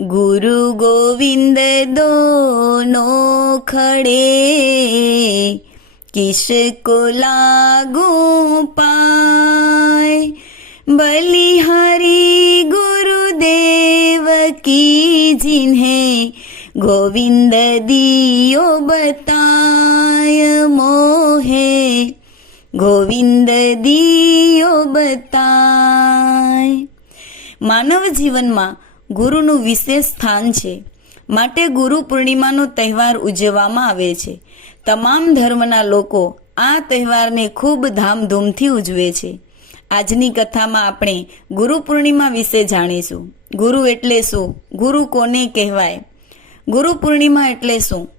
गुरु गोविंद दोनों खड़े किसको लागू पाए बलिहारी गुरुदेव की जिन्हें गोविंद दियो बताय मोहे ગોવિંદ દિયો બતાય માનવ જીવનમાં ગુરુનું વિશેષ સ્થાન છે. માટે ગુરુ પૂર્ણિમાનો તહેવાર ઉજવવામાં આવે છે. તમામ ધર્મના લોકો આ તહેવારને ખૂબ ધામધૂમથી ઉજવે છે. આજની કથામાં આપણે ગુરુ પૂર્ણિમા વિશે જાણીશું. ગુરુ એટલે શું? ગુરુ કોને કહેવાય? ગુરુ પૂર્ણિમા એટલે શું?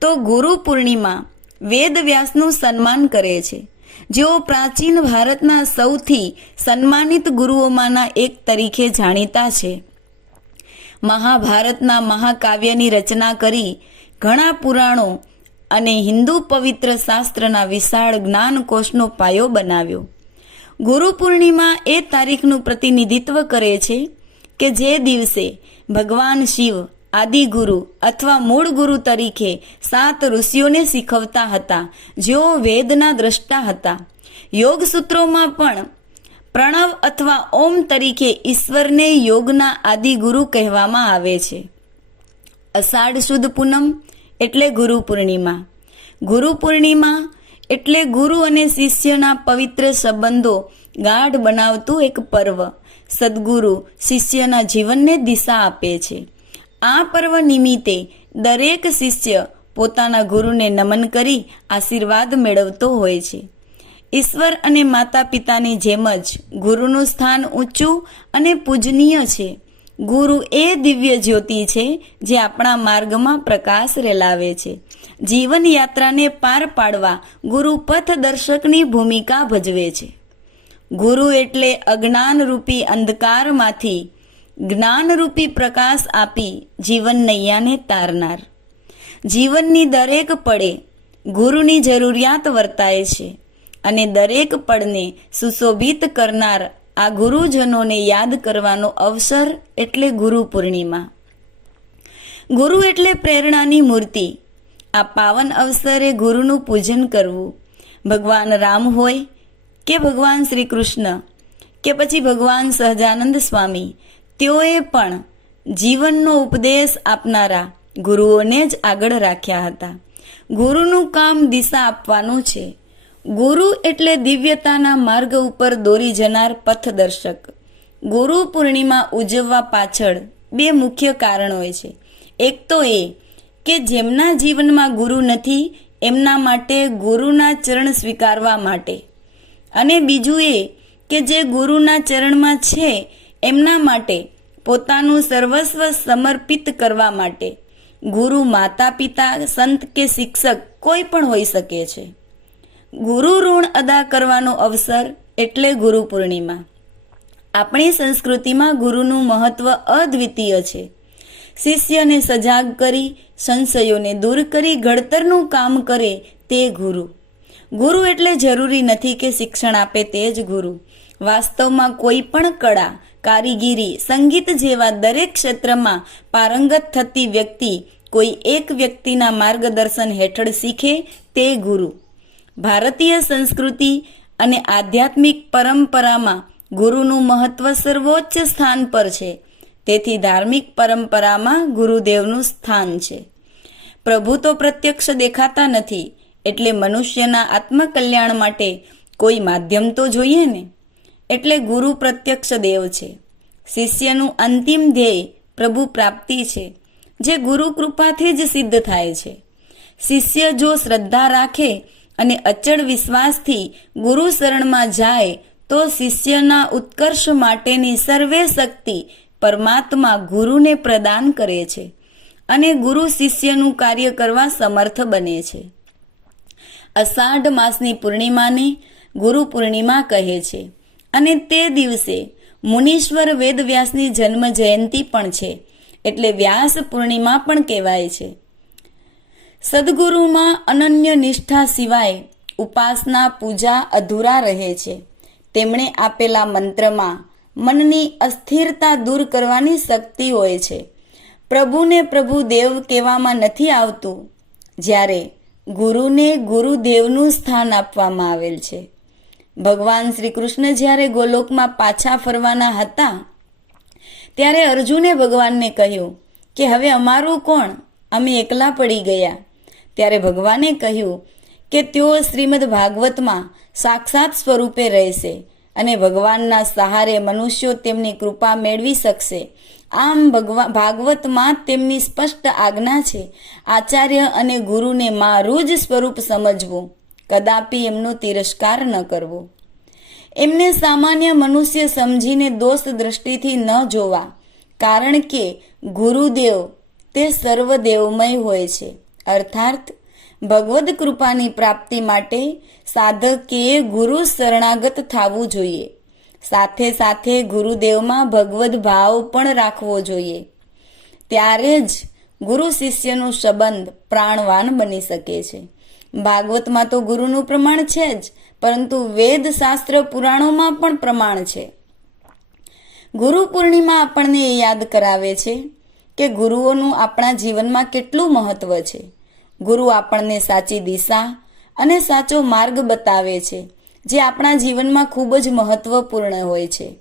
તો ગુરુ પૂર્ણિમા વેદ વ્યાસનું સન્માન કરે છે. જેઓ પ્રાચીન ભારતના સૌથી સન્માનિત ગુરુઓમાંના એક તરીકે જાણીતા છે. મહાભારતના મહાકાવ્યની રચના કરી ઘણા પુરાણો અને હિન્દુ પવિત્ર શાસ્ત્રના વિશાળ જ્ઞાનકોશનો પાયો બનાવ્યો. ગુરુ પૂર્ણિમા એ તારીખનું પ્રતિનિધિત્વ કરે છે કે જે દિવસે ભગવાન શિવ, આદિગુરુ અથવા મૂળ ગુરુ તરીકે સાત ઋષિઓને શીખવતા હતા, જેઓ વેદના દ્રષ્ટા હતા. યોગ સૂત્રોમાં પણ પ્રણવ અથવા ઓમ તરીકે ઈશ્વરને યોગના આદિગુરુ કહેવામાં આવે છે. અષાઢ સુદ પૂનમ એટલે ગુરુ પૂર્ણિમા. ગુરુ પૂર્ણિમા એટલે ગુરુ અને શિષ્યના પવિત્ર સંબંધો ગાઢ બનાવતું એક પર્વ. સદગુરુ શિષ્યના જીવનને દિશા આપે છે. આ પર્વ નિમિત્તે દરેક શિષ્ય પોતાના ગુરુને નમન કરી આશીર્વાદ મેળવતો હોય છે. ઈશ્વર અને માતા પિતાની જેમ જ ગુરુનું સ્થાન ઊંચું અને પૂજનીય છે. ગુરુ એ દિવ્ય જ્યોતિ છે જે આપણા માર્ગમાં પ્રકાશ રેલાવે છે. જીવન યાત્રાને પાર પાડવા ગુરુ પથદર્શકની ભૂમિકા ભજવે છે. ગુરુ એટલે અજ્ઞાનરૂપી અંધકારમાંથી જ્ઞાનરૂપી પ્રકાશ આપી જીવન નૈયાને તારનાર. જીવનની દરેક પડે ગુરુની જરૂરિયાત વર્તાય છે. અને દરેક પળને સુશોભિત કરનાર આ ગુરુજનોને યાદ કરવાનો અવસર એટલે ગુરુ પૂર્ણિમા. ગુરુ એટલે પ્રેરણાની મૂર્તિ. આ પાવન અવસરે ગુરુનું પૂજન કરવું. ભગવાન રામ હોય કે ભગવાન શ્રી કૃષ્ણ કે પછી ભગવાન સહજાનંદ સ્વામી, તેઓએ પણ જીવનનો ઉપદેશ આપનારા ગુરુઓને જ આગળ રાખ્યા હતા. ગુરુનું કામ દિશા આપવાનું છે. ગુરુ એટલે દિવ્યતાના માર્ગ ઉપર દોરી જનાર પથદર્શક ગુરુ પૂર્ણિમા ઉજવવા પાછળ બે મુખ્ય કારણ હોય છે. એક તો એ કે જેમના જીવનમાં ગુરુ નથી, એમના માટે ગુરુના ચરણ સ્વીકારવા માટે. અને બીજું એ કે જે ગુરુના ચરણમાં છે, એમના માટે પોતાનું સર્વસ્વ સમર્પિત કરવા માટે. ગુરુ માતા પિતા સંત કે શિક્ષક કોઈ પણ હોઈ શકે છે. ગુરુ ઋણ અદા કરવાનો અવસર એટલે ગુરુ પૂર્ણિમા. આપણી સંસ્કૃતિમાં ગુરુનું મહત્વ અદ્વિતીય છે. શિષ્યને સજાગ કરી, સંશયોને દૂર કરી ઘડતરનું કામ કરે તે ગુરુ. ગુરુ એટલે જરૂરી નથી કે શિક્ષણ આપે તે જ ગુરુ. વાસ્તવમાં કોઈ પણ કળા, કારીગીરી, સંગીત જેવા દરેક ક્ષેત્રમાં પારંગત થતી વ્યક્તિ કોઈ એક વ્યક્તિના માર્ગદર્શન હેઠળ શીખે તે ગુરુ. ભારતીય સંસ્કૃતિ અને આધ્યાત્મિક પરંપરામાં ગુરુનું મહત્વ સર્વોચ્ચ સ્થાન પર છે. તેથી ધાર્મિક પરંપરામાં ગુરુદેવનું સ્થાન છે. પ્રભુ તો પ્રત્યક્ષ દેખાતા નથી, એટલે મનુષ્યના આત્મકલ્યાણ માટે કોઈ માધ્યમ તો જોઈએ ને? એટલે ગુરુ પ્રત્યક્ષ દેવ છે. શિષ્યનું અંતિમ ધ્યેય પ્રભુ પ્રાપ્તિ છે, જે ગુરુ કૃપાથી જ સિદ્ધ થાય છે. શિષ્ય જો શ્રદ્ધા રાખે અને અચળ વિશ્વાસથી ગુરુ શરણમાં જાય, તો શિષ્યના ઉત્કર્ષ માટેની સર્વે શક્તિ પરમાત્મા ગુરુને પ્રદાન કરે છે અને ગુરુ શિષ્યનું કાર્ય કરવા સમર્થ બને છે. અષાઢ માસની પૂર્ણિમાને ગુરુ પૂર્ણિમા કહે છે અને તે દિવસે મુનીશ્વર વેદવ્યાસની જન્મ જયંતિ પણ છે, એટલે વ્યાસ પૂર્ણિમા પણ કહેવાય છે. સદગુરુમાં અનન્ય નિષ્ઠા સિવાય ઉપાસના, પૂજા અધૂરા રહે છે. તેમણે આપેલા મંત્રમાં, મનની અસ્થિરતા દૂર કરવાની શક્તિ હોય છે. પ્રભુને પ્રભુ દેવ કહેવામાં નથી આવતું, જ્યારે ગુરુને ગુરુદેવનું સ્થાન આપવામાં આવેલ છે. ભગવાન શ્રી કૃષ્ણ જ્યારે ગોલોકમાં પાછા ફરવાના હતા, ત્યારે અર્જુને ભગવાનને કહ્યું કે, હવે અમારું કોણ? અમે એકલા પડી ગયા. ત્યારે ભગવાને કહ્યું કે તેઓ શ્રીમદ ભાગવતમાં સાક્ષાત સ્વરૂપે રહેશે અને ભગવાનના સહારે મનુષ્યો તેમની કૃપા મેળવી શકશે. આમ ભગવા, ભાગવતમાં તેમની સ્પષ્ટ આજ્ઞા છે, આચાર્ય અને ગુરુને મારું જ સ્વરૂપ સમજવું, કદાપી એમનો તિરસ્કાર ન કરવો. એમને સામાન્ય મનુષ્ય સમજીને દોષ દ્રષ્ટિથી ન જોવા, કારણ કે ગુરુદેવ તે સર્વદેવમય હોય છે. અર્થાત ભગવદ કૃપાની પ્રાપ્તિ માટે સાધકે ગુરુ શરણાગત થવું જોઈએ. સાથે સાથે ગુરુદેવમાં ભગવદ ભાવ પણ રાખવો જોઈએ. ત્યારે જ ગુરુ શિષ્યનો સંબંધ પ્રાણવાન બની શકે છે. ભાગવતમાં તો ગુરુનું પ્રમાણ છે જ, પરંતુ વેદ શાસ્ત્ર પુરાણોમાં પણ પ્રમાણ છે. ગુરુ પૂર્ણિમા આપણને એ યાદ કરાવે છે. કે ગુરુઓનું આપણા જીવનમાં કેટલું મહત્વ છે? ગુરુ આપણને સાચી દિશા અને સાચો માર્ગ બતાવે છે, જે આપણા જીવનમાં ખૂબ જ મહત્વપૂર્ણ હોય છે.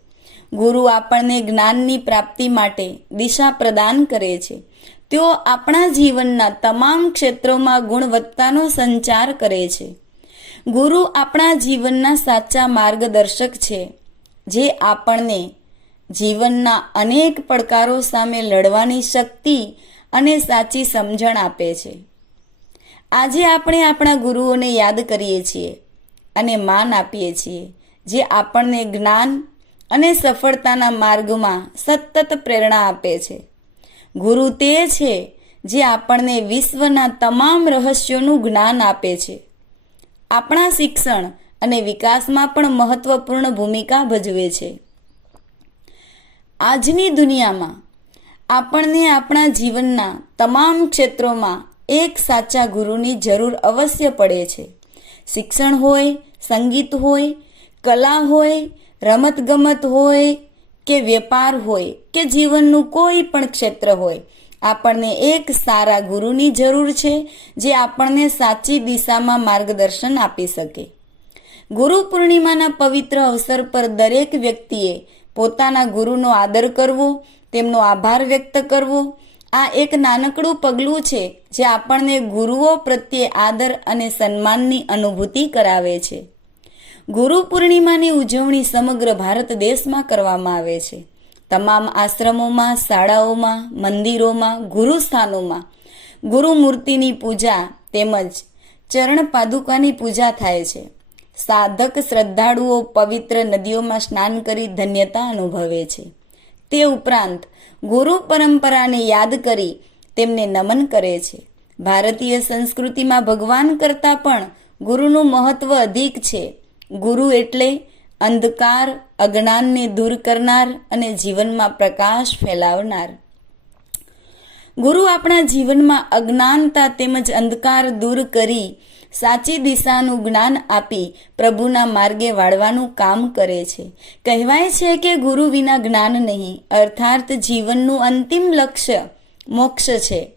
ગુરુ આપણને જ્ઞાનની પ્રાપ્તિ માટે દિશા પ્રદાન કરે છે. તેઓ આપણા જીવનના તમામ ક્ષેત્રોમાં ગુણવત્તાનો સંચાર કરે છે. ગુરુ આપણા જીવનના સાચા માર્ગદર્શક છે, જે આપણને જીવનના અનેક પડકારો સામે લડવાની શક્તિ અને સાચી સમજણ આપે છે. આજે આપણે આપણા ગુરુઓને યાદ કરીએ છીએ અને માન આપીએ છીએ જે આપણને જ્ઞાન અને સફળતાના માર્ગમાં સતત પ્રેરણા આપે છે. ગુરુ તે છે જે આપણને વિશ્વના તમામ રહસ્યોનું જ્ઞાન આપે છે. આપણા શિક્ષણ અને વિકાસમાં પણ મહત્વપૂર્ણ ભૂમિકા ભજવે છે. આજની દુનિયામાં આપણને આપણા જીવનના તમામ ક્ષેત્રોમાં એક સાચા ગુરુની જરૂર અવશ્ય પડે છે. શિક્ષણ હોય, સંગીત હોય, કલા હોય, રમતગમત હોય કે વેપાર હોય કે જીવનનું કોઈ પણ ક્ષેત્ર હોય, આપણને એક સારા ગુરુની જરૂર છે જે આપણને સાચી દિશામાં માર્ગદર્શન આપી શકે. ગુરુ પૂર્ણિમાના પવિત્ર અવસર પર દરેક વ્યક્તિએ પોતાના ગુરુનો આદર કરવો, તેમનો આભાર વ્યક્ત કરવો. આ એક નાનકડું પગલું છે જે આપણને ગુરુઓ પ્રત્યે આદર અને સન્માનની અનુભૂતિ કરાવે છે. ગુરુ પૂર્ણિમાની ઉજવણી સમગ્ર ભારત દેશમાં કરવામાં આવે છે. તમામ આશ્રમોમાં, શાળાઓમાં, મંદિરોમાં, ગુરુસ્થાનોમાં ગુરુ મૂર્તિની પૂજા તેમજ ચરણ પાદુકાની પૂજા થાય છે. સાધક શ્રદ્ધાળુઓ પવિત્ર નદીઓમાં સ્નાન કરી ધન્યતા અનુભવે છે. તે ઉપરાંત, ગુરુ પરંપરાને યાદ કરી તેમને નમન કરે છે. ભારતીય સંસ્કૃતિમાં ભગવાન કરતાં પણ ગુરુનું મહત્વ અધિક છે. ગુરુ એટલે અંધકાર, અજ્ઞાનને દૂર કરનાર અને જીવનમાં પ્રકાશ ફેલાવનાર. ગુરુ આપણા જીવનમાં અજ્ઞાનતા તેમજ અંધકાર દૂર કરી સાચી દિશાનું જ્ઞાન આપી પ્રભુના માર્ગે વાળવાનું કામ કરે છે. કહેવાય છે કે ગુરુ વિના જ્ઞાન નહીં અર્થાત જીવનનું અંતિમ લક્ષ્ય મોક્ષ છે.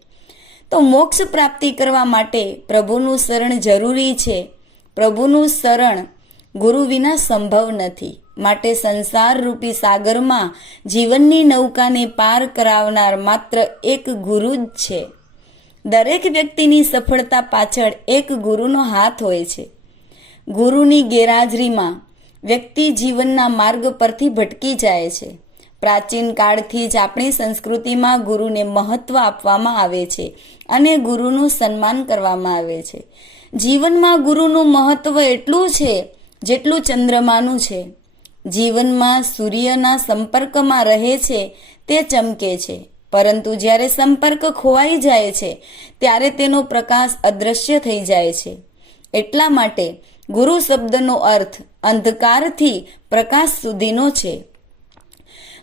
તો મોક્ષ પ્રાપ્તિ કરવા માટે પ્રભુનું શરણ જરૂરી છે. પ્રભુનું શરણ ગુરુ વિના સંભવ નથી. માટે સંસાર રૂપી સાગરમાં જીવનની નૌકાને પાર કરાવનાર માત્ર એક ગુરુ જ છે. દરેક વ્યક્તિની સફળતા પાછળ એક ગુરુનો હાથ હોય છે. ગુરુની ગેરહાજરીમાં વ્યક્તિ જીવનના માર્ગ પરથી ભટકી જાય છે. પ્રાચીન કાળથી જ આપણી સંસ્કૃતિમાં ગુરુને મહત્વ આપવામાં આવે છે અને ગુરુનું સન્માન કરવામાં આવે છે. જીવનમાં ગુરુનું મહત્વ એટલું છે જેટલું ચંદ્રમાનું છે. જીવનમાં સૂર્યના સંપર્કમાં રહે છે તે ચમકે છે. પરંતુ જ્યારે સંપર્ક ખોવાઈ જાય છે, ત્યારે તેનો પ્રકાશ અદૃશ્ય થઈ જાય છે. એટલા માટે ગુરુ શબ્દનો અર્થ અંધકારથી પ્રકાશ સુધીનો છે.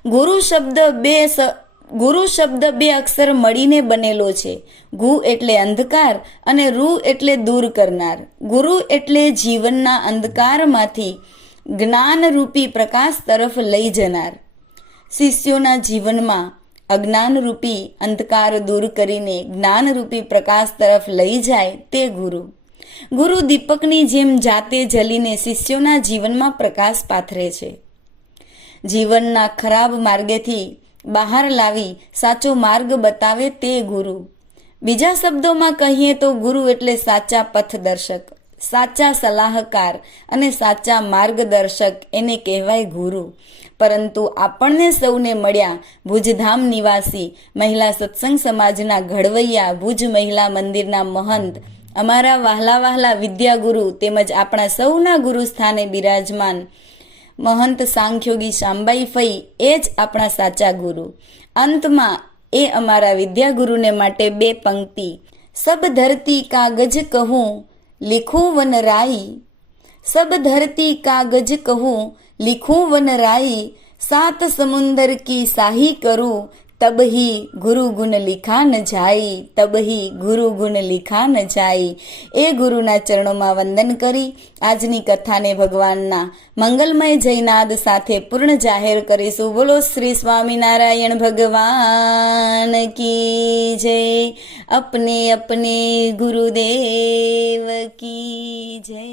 ગુરુ શબ્દ બે ગુરુ શબ્દ બે અક્ષર મળીને બનેલો છે. ગુ એટલે અંધકાર અને રૂ એટલે દૂર કરનાર. ગુરુ એટલે જીવનના અંધકારમાંથી જ્ઞાનરૂપી પ્રકાશ તરફ લઈ જનાર. શિષ્યોના જીવનમાં અજ્ઞાનરૂપી અંધકાર દૂર કરીને જ્ઞાનરૂપી પ્રકાશ તરફ લઈ જાય તે ગુરુ. ગુરુ દીપકની જેમ જાતે જલીને શિષ્યોના જીવનમાં પ્રકાશ પાથરે છે. જીવનના ખરાબ માર્ગેથી બહાર લાવી સાચો માર્ગ બતાવે તે ગુરુ. બીજા શબ્દોમાં કહીએ તો ગુરુ એટલે સાચા પથદર્શક, સાચા સલાહકાર અને સાચા માર્ગદર્શક એને કહેવાય ગુરુ. પરંતુ આપણને સૌને મળ્યા ભુજધામ નિવાસી મહિલા સત્સંગ સમાજના ઘડવૈયા ભુજ મહિલા મંદિરના મહંત. અમારા વહાલા વહાલા વિદ્યાગુરુ તેમજ આપણા સૌના ગુરુ સ્થાને બિરાજમાન મહંત સાંખ્યોગી શાંબાઈ ફઈ એ જ આપણા સાચા ગુરુ. અંતમાં એ અમારા વિદ્યાગુરુને માટે બે પંક્તિ. સબ ધરતી કાગજ કહું, લિખું વનરાઈ સબ ધરતી કાગજ કહું लिखूं वन राई सात समुंदर की साही करूँ तब ही ગુરુ ગુણ લિખા ન જાય તબ હી ગુરુ ગુણ લિખા ન જાય એ ગુરુના ચરણોમાં વંદન કરી આજની કથાને ભગવાનના મંગલમય જયનાદ સાથે પૂર્ણ જાહેર કરીશું બોલો શ્રી સ્વામિનારાયણ ભગવાન કી જય અપને અપને ગુરુદેવ કી જય